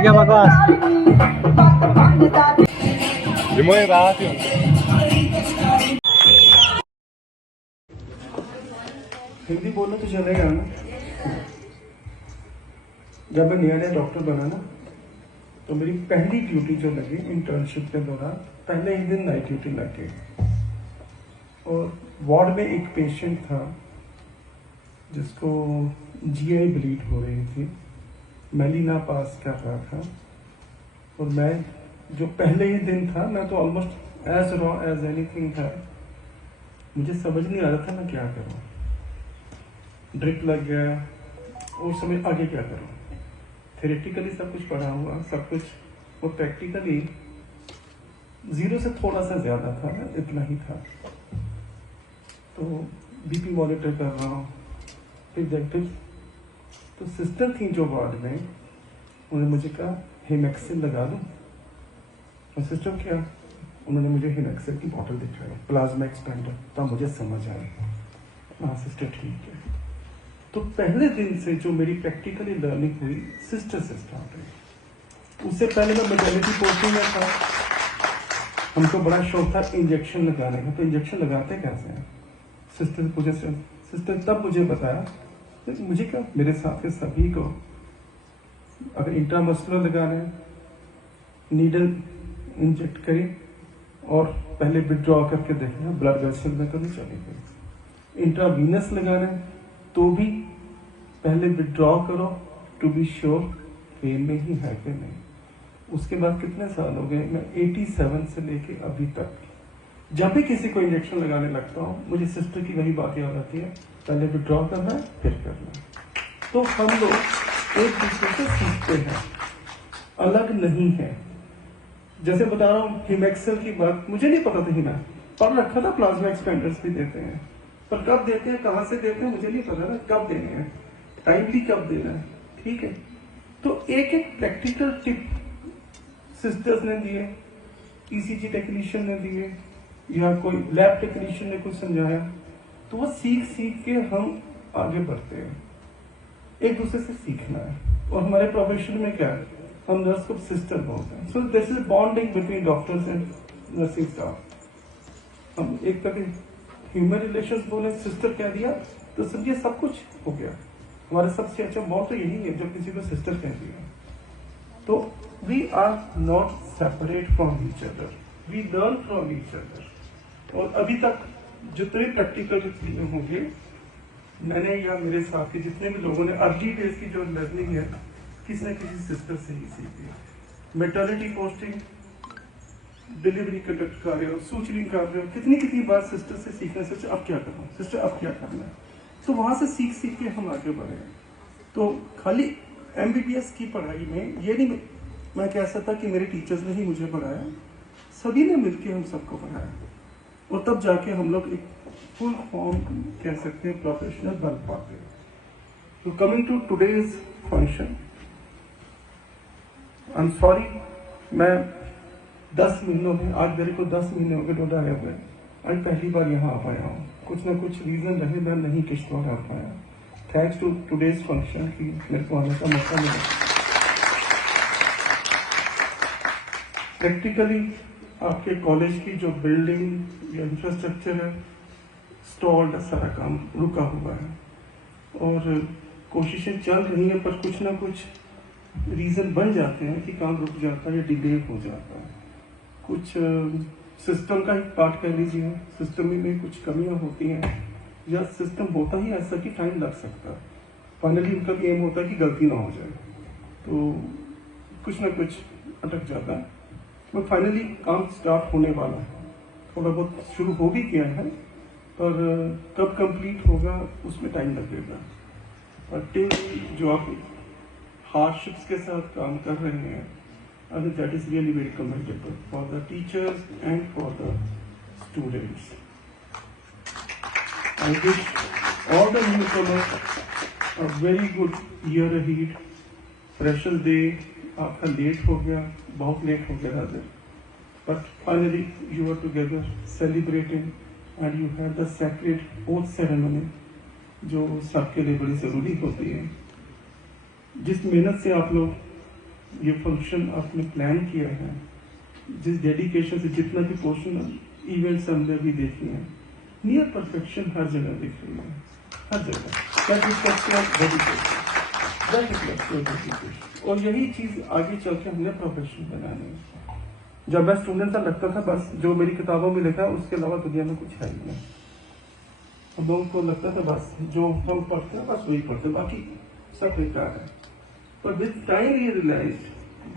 क्या बकवास राहत हिंदी बोलना तो चलेगा ना। जब मैं नया नया डॉक्टर बना ना, तो मेरी पहली ड्यूटी जो लगी इंटर्नशिप के दौरान, पहले ही दिन नाइट ड्यूटी लग गई। और वार्ड में एक पेशेंट था जिसको जीआई ब्लीड हो रही थी, मेलिना पास कर रहा था। और मैं जो पहले ही दिन था, मैं तो almost as raw as anything था। मुझे समझ नहीं आ रहा था मैं क्या करूँ। ड्रिप लग गया और समय आगे क्या करूँ। थेरेटिकली सब कुछ पढ़ा हुआ, सब कुछ, और प्रैक्टिकली जीरो से थोड़ा सा ज्यादा था, इतना ही था। तो बीपी मॉनिटर कर रहा हूँ। फिर तो सिस्टर थी जो वार्ड में, उन्होंने मुझे कहा हिमेक्सिल लगा दूं। और सिस्टर क्या, उन्होंने मुझे हिमेक्सिल की बॉटल दिखाई, प्लाज्मा एक्सपेंडर। तब मुझे समझ आया, हाँ सिस्टर ठीक है। तो पहले दिन से जो मेरी प्रैक्टिकली लर्निंग हुई सिस्टर से स्टार्ट हुई। उससे पहले मैं मेटर्निटी पोस्टिंग में था, हमको बड़ा शौक था इंजेक्शन लगाने का। तो इंजेक्शन लगाते कैसे हैं, सिस्टर पूछे, सिस्टर तब मुझे बताया, मुझे क्या, मेरे साथ के सभी को अगर इंट्रामस्कुलर लगाना है, नीडल इंजेक्ट करें और पहले विड्रॉ करके देखना ब्लड वेसल में तो नहीं चलेगी। इंट्रावीनस लगाना है तो भी पहले विड्रॉ करो टू बी श्योर वेन में ही है कि नहीं। उसके बाद कितने साल हो गए, मैं 87 से लेके अभी तक जब भी किसी को इंजेक्शन लगाने लगता हूँ, मुझे सिस्टर की वही बात याद आती है, पहले विड्रॉ करना है फिर करना है। तो हम लोग एक दूसरे से सीखते हैं, अलग नहीं है। जैसे बता रहा हूँ हिमेक्सिल की बात, मुझे नहीं पता था ही, मैं पढ़ रखा था प्लाज्मा एक्सपेंडर्स भी देते हैं, पर कब देते हैं, कहां से देते हैं, मुझे नहीं पता ना। कब देने हैं, टाइमली कब देना है, ठीक है। तो एक एक प्रैक्टिकल टिप सिस्टर्स ने दिए, ईसीजी टेक्नीशियन ने दिए, या कोई लैब टेक्नीशियन ने कुछ समझाया, तो वो सीख सीख के हम आगे बढ़ते हैं। एक दूसरे से सीखना है। और हमारे प्रोफेशन में क्या है, हम नर्स को सिस्टर बोलते हैं। So this is bonding between doctors and nursing staff. हम एक तरह ह्यूमन रिलेशंस बोले, सिस्टर कह दिया तो समझिए सब कुछ हो गया। हमारा सबसे अच्छा बॉन्ड तो यही है जब किसी को सिस्टर कह दिया। तो we are not separate from each other, we learn from each other. और अभी तक जितने प्रैक्टिकल चीजें होंगे, मैंने या मेरे साथ के जितने भी लोगों ने अर्ली डेज की जो लर्निंग है, किसी न किसी सिस्टर से ही सीखी है। मेटर्निटी पोस्टिंग, डिलीवरी कंडक्ट कर रहे हो, सूचरिंग कर रहे हो, कितनी कितनी बार सिस्टर से सीखने से अब क्या करना, सिस्टर अब क्या करना है। तो वहां से सीख सीख के हम आगे बढ़े। तो खाली एमबीबीएस की पढ़ाई में ये नहीं मैं कह सकता कि मेरे टीचर्स ने ही मुझे पढ़ाया, सभी ने मिलकर हम सबको पढ़ाया। और तब जाके हम लोग एक फुल फॉर्म कह सकते हैं प्रोफेशनल बन पाते हैं। तो coming to today's function, I am sorry, मैं 10 महीनों में, आज मेरे को 10 महीने हो गए डोडा आए हुए, आज पहली बार यहाँ आ पाया हूँ। कुछ ना कुछ रीजन रहे मैं नहीं किश्तवाड़ आ पाया। थैंक्स टू टुडेज फंक्शन की मेरे को आने का मौका मिला। प्रैक्टिकली आपके कॉलेज की जो बिल्डिंग या इंफ्रास्ट्रक्चर है, स्टॉल्ड, सारा काम रुका हुआ है। और कोशिशें चल रही हैं, पर कुछ ना कुछ रीजन बन जाते हैं कि काम रुक जाता है या डिले हो जाता है। कुछ सिस्टम का ही पार्ट कह लीजिए, सिस्टम में कुछ कमियां होती हैं, या सिस्टम होता ही ऐसा कि टाइम लग सकता है। फाइनली उनका भी एम होता है कि गलती ना हो जाए, तो कुछ ना कुछ अटक जाता है। बट फाइनली काम स्टार्ट होने वाला है, थोड़ा बहुत शुरू हो भी किया है, पर कब कंप्लीट होगा उसमें टाइम लगेगा। और टिल जो आप हार्डशिप्स के साथ काम कर रहे हैं, I think that is really very commendable for the teachers and for the students. I wish all the newcomers a very good year ahead. Freshers Day आपका लेट हो गया, बहुत लेट हो गया rather, but finally you are together celebrating and you had the sacred oath ceremony, जो सबके लिए बड़ी जरूरी होती है। जिस मेहनत से आप लोग ये फंक्शन आपने प्लान किया है, जिस डेडिकेशन से जितना भी पोर्शन इवेंट्स हमने भी देखी हैं, नियर परफेक्शन हर जगह दिख रही है, हर जगह। That reflects your dedication. That reflects your dedication. और यही चीज आगे चल के हमने प्रोफेशन बनानी है। जब मैं स्टूडेंट था लगता था बस जो मेरी किताबों में लिखा है उसके अलावा दुनिया में कुछ है ही नहीं। हम लोगों को लगता था बस जो हम पढ़ते हैं बस वही पढ़ते, बाकी सब बेकार है। But with time we realized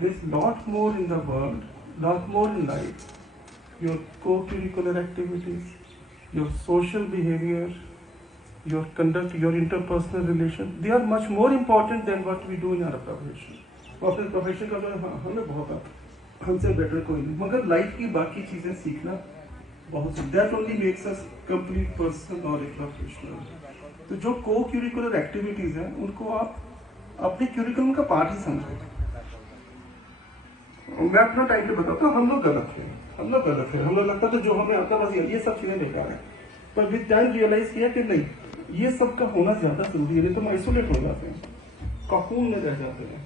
there's lot more in the world, lot more in life. Your co-curricular activities, your social behavior, your conduct, your interpersonal relations, they are much more important than what we do in our profession. और अपने प्रोफेशन का जो है हाँ हमें बहुत आता, हमसे बेटर कोई नहीं, मगर लाइफ की बाकी चीजें सीखना बहुत, that only makes us complete person और एक प्रोफेशनल। तो जो co-curricular activities हैं उनको आप अपने क्यूरिकुलम का पार्ट ही समझो। मैं अपना टाइम पे बताता हूँ, हम लोग गलत थे, हम लोग लगता था जो हमें आता बस ये सब चीजें बेकार है। पर विद टाइम रियलाइज किया कि नहीं, ये सब का होना ज्यादा जरूरी है, नहीं तो हम आइसोलेट हो जाते हैं, काकून में रह जाते हैं।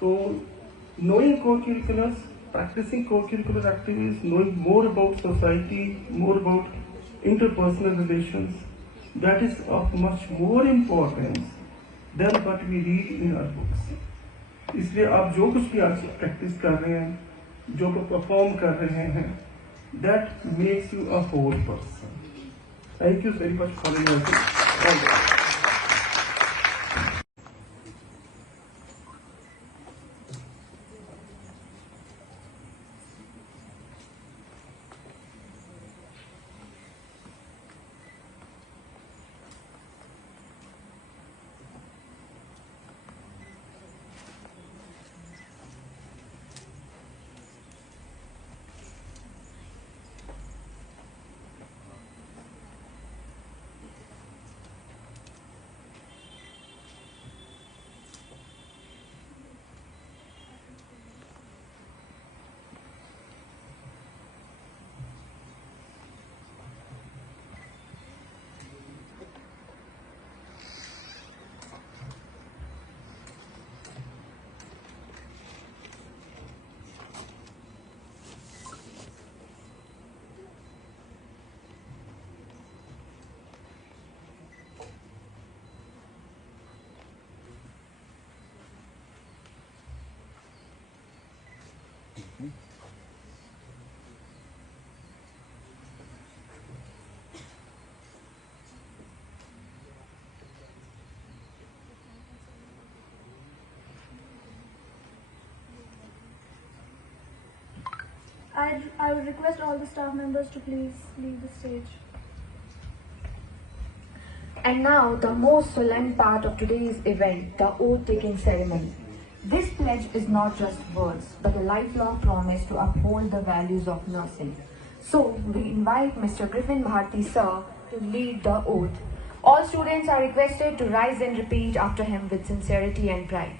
So knowing co-curriculars, practicing co-curricular activities, knowing more about society, more about interpersonal relations, that is of much more importance than what we read in our books. इसलिए आप जो कुछ भी आज प्रैक्टिस कर रहे हैं, जो परफॉर्म कर रहे हैं, that makes you a whole person. Thank you very much for listening. I would request all the staff members to please leave the stage. And now the most solemn part of today's event, the oath-taking ceremony. This pledge is not just words, but a lifelong promise to uphold the values of nursing. So, we invite Mr. Griffin Bharti sir to lead the oath. All students are requested to rise and repeat after him with sincerity and pride.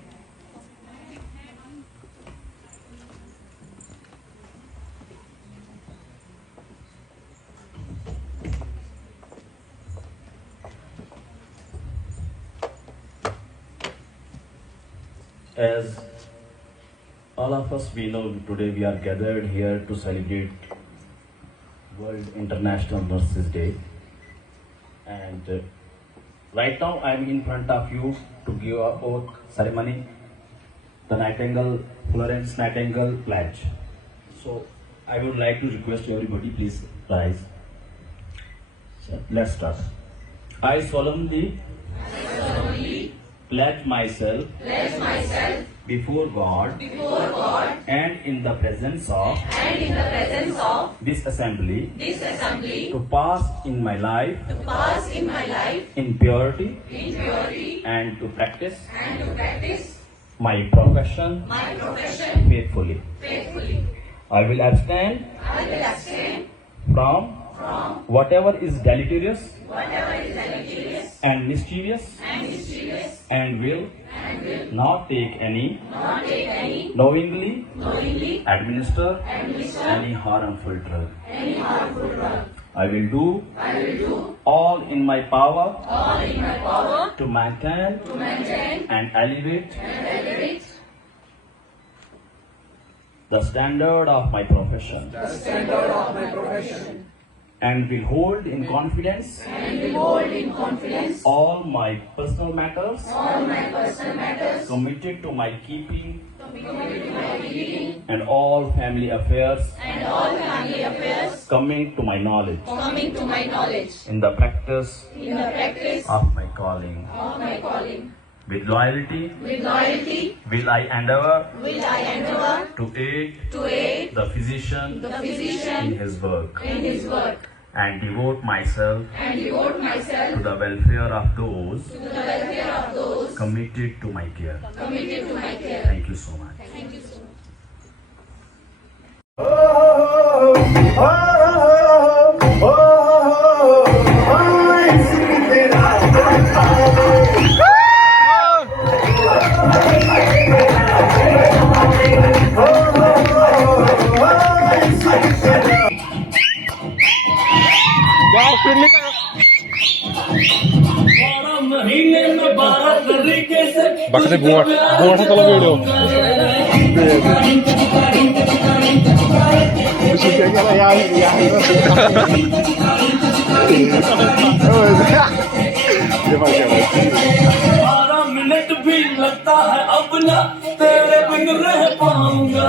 As all of us we know, today we are gathered here to celebrate World International Nurses Day, and right now I am in front of you to give a oath ceremony, the Nightingale, Florence Nightingale pledge. So I would like to request everybody please rise. So, let's start. I solemnly pledge myself before God and in the presence of this assembly to pass in my life in purity and to practice my profession faithfully. I will abstain from whatever is deleterious and mischievous, and will not take any knowingly administer any harmful drug. I will do all in my power to maintain and elevate the standard of my profession, and will hold in confidence all my personal matters committed to my keeping and all family affairs coming to my knowledge in the practice of my calling. With loyalty, will I endeavor to aid the physician in his work and devote myself to the welfare of those committed to my care. Thank you so much. Bakte buat kalau video. Musiknya lah ya. Minute भी लगता है अपना तेरे बिन रह पाऊंगा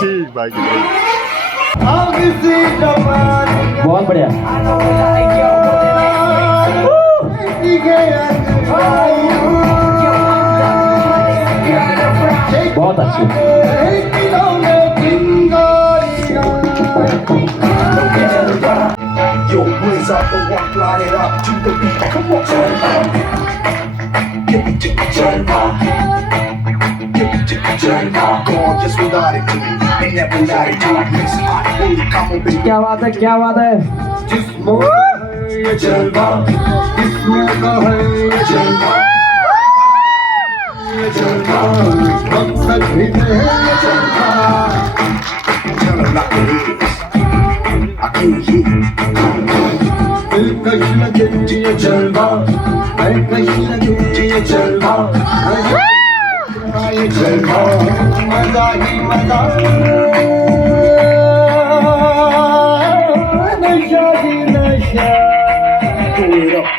ठीक बाकी बहुत बढ़िया। बहुत अच्छी। Yo, blaze up the rock, light it up to the beat. Come on, Jalva. Give me to Jalva. Give me to Jalva. Gorgeous without it to me. Ain't never lied to it. Miss hot, holy, come on, baby. क्या बात है, क्या बात है। जिस्मो का है ये जलवा, जिस्मो का है ये जलवा, ये जलवा, हम सभी में है ये जलवा। Tell her like it is. I can't hear. दिल कहीं लगे ये जलवा, मैं कहीं लगे ये जलवा, ये जलवा, मजा ही मजा।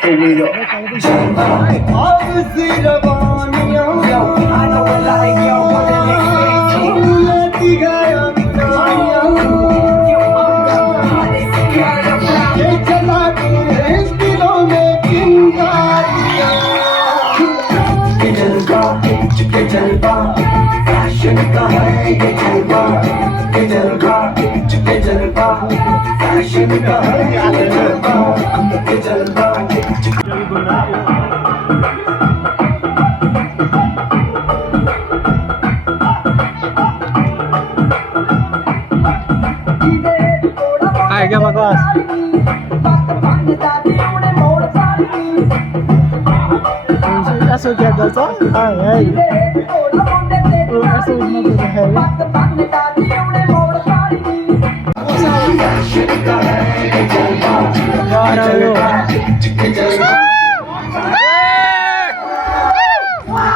Throw it up. Obviously the one yo, I know I like yo, what it is. Let the guy on yo, ये चला के दिलों में चिंगारियां। ये जलवा, फैशन का है ये जलवा, ये जलवा, फैशन का है ये जलवा, ये जलवा। क्या बकवास ऐसा क्या करता हाँ है ऐसा उतना तो है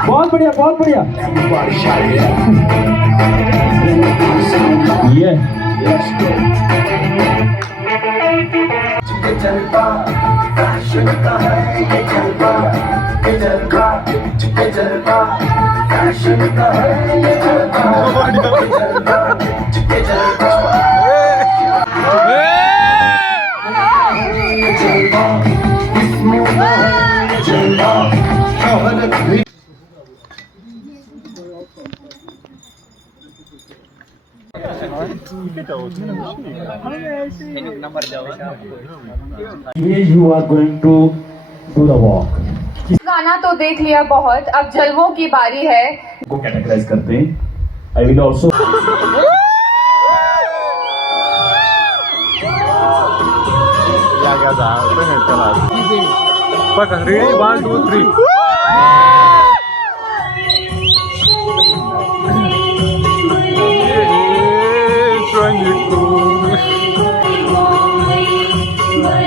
बहुत बढ़िया, बहुत बढ़िया। ये जलवा, फैशन का है ये जलवा, ये जलवा, ये जलवा, फैशन का है ये जलवा, ये जलवा, ये जलवा, ये जलवा, इसमें है ये जलवा, शोहरत भी। You are going to do the walk. गाना तो देख लिया बहुत, अब जलवों की बारी है। को कैटेगराइज करते हैं। I will also. क्या था चला पकड़ रेडी 1 2 3 Bye.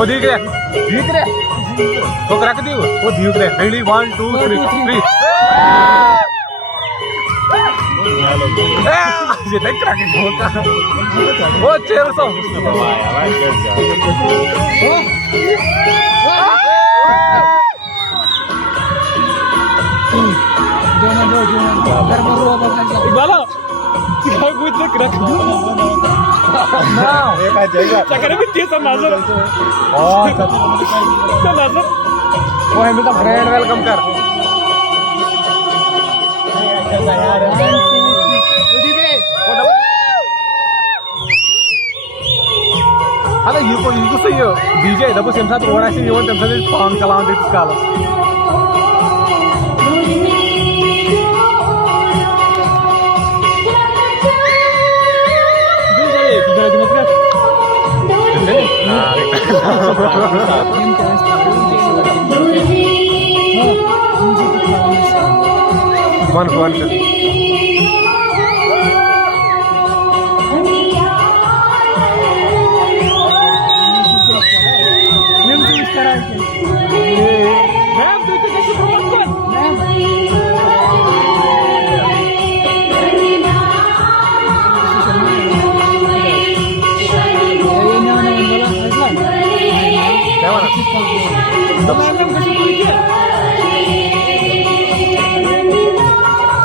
वो दिख रहे तो रख दी वो दिख रहे रेडी 1 2 3 ये देख रहा है वो चेयर सो Iqbal क्या कुछ रख चक्कर में तीस नजर नजर वो है तो ग्रैंड वेलकम कर अरे ये सही है डीजे दबो सेम साथ ओरा से ये तम से सॉन्ग चलावन दिस काल One.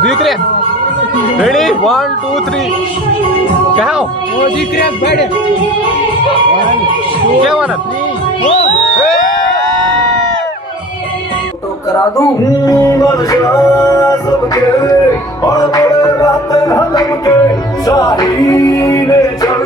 दिख रहे रेडी 1 2 3 क्या हो वो दिख रहे बैठ क्या वाला तो करा दूं सबके और बड़े रात हलम के शाही ने चल